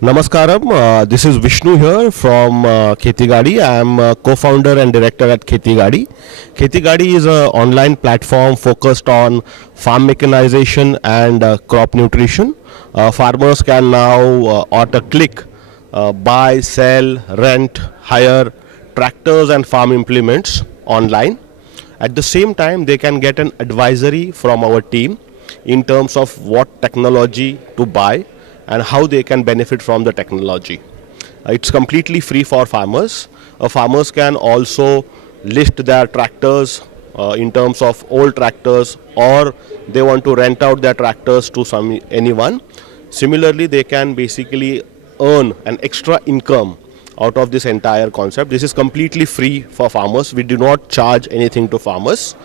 Namaskaram, this is Vishnu here from Kheti Gadi. I am co-founder and director at Kheti Gadi. Kheti Gadi is an online platform focused on farm mechanization and crop nutrition. Farmers can now, at a click, buy, sell, rent, hire tractors and farm implements online. At the same time, they can get an advisory from our team in terms of what technology to buy and how they can benefit from the technology. It's completely free for farmers. Farmers can also list their tractors in terms of old tractors, or they want to rent out their tractors to anyone. Similarly, they can basically earn an extra income out of this entire concept. This is completely free for farmers. We do not charge anything to farmers.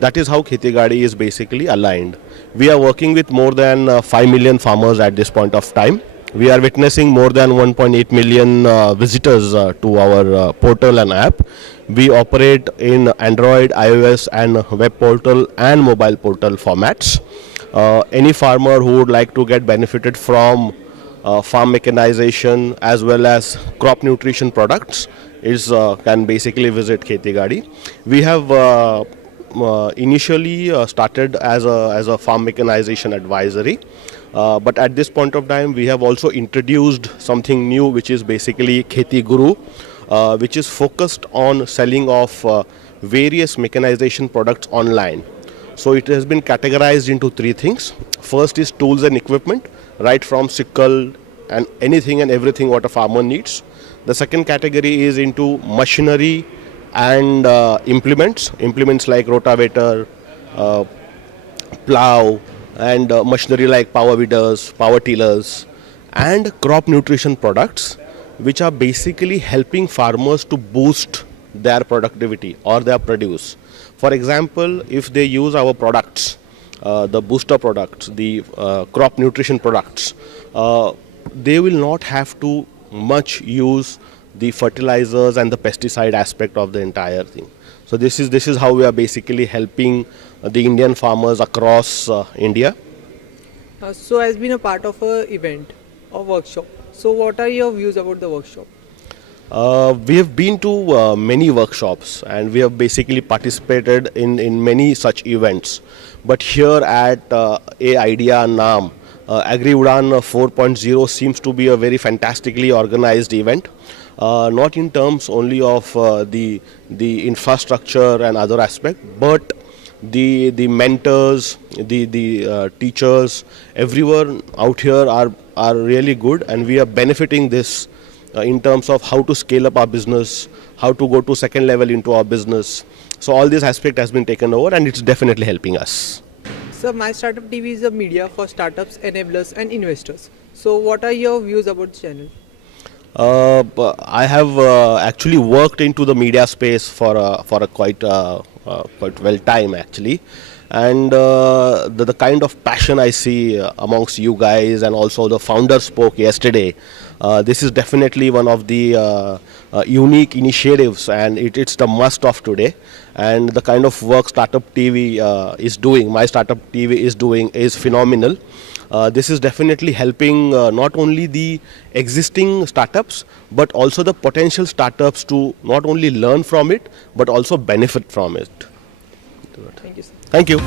That is how Kheti Gadi is basically aligned. We are working with more than 5 million farmers at this point of time. We are witnessing more than 1.8 million visitors to our portal and app. We operate in Android, iOS and web portal and mobile portal formats. Any farmer who would like to get benefited from farm mechanization as well as crop nutrition products can basically visit Kheti Gadi. We have initially started as a farm mechanization advisory, but at this point of time we have also introduced something new, which is basically Kheti Guru, which is focused on selling of various mechanization products online. So it has been categorized into three things. First is tools and equipment, right from sickle and anything and everything what a farmer needs. The second category is into machinery and implements like rotavator, plow and machinery like power weeders, power tillers, and crop nutrition products, which are basically helping farmers to boost their productivity or their produce. For example, if they use our products, the booster products, the crop nutrition products, they will not have to much use the fertilizers and the pesticide aspect of the entire thing. So this is how we are basically helping the Indian farmers across India. So has been a part of a event or workshop. So what are your views about the workshop? We have been to many workshops and we have basically participated in many such events. But here at Idea NAM, Agri Udan 4.0 seems to be a very fantastically organized event. Not in terms only of the infrastructure and other aspect, but the mentors, the teachers, everyone out here are really good, and we are benefiting this in terms of how to scale up our business, how to go to second level into our business. So all this aspect has been taken over and it's definitely helping us. So My Startup TV is a media for startups, enablers and investors. So what are your views about the channel? I have actually worked into the media space for a quite well time actually, and the kind of passion I see amongst you guys, and also the founder spoke yesterday. This is definitely one of the unique initiatives, and it's the must of today. And the kind of work Startup TV is doing, My Startup TV is doing, is phenomenal. This is definitely helping not only the existing startups, but also the potential startups to not only learn from it, but also benefit from it. Thank you, sir. Thank you.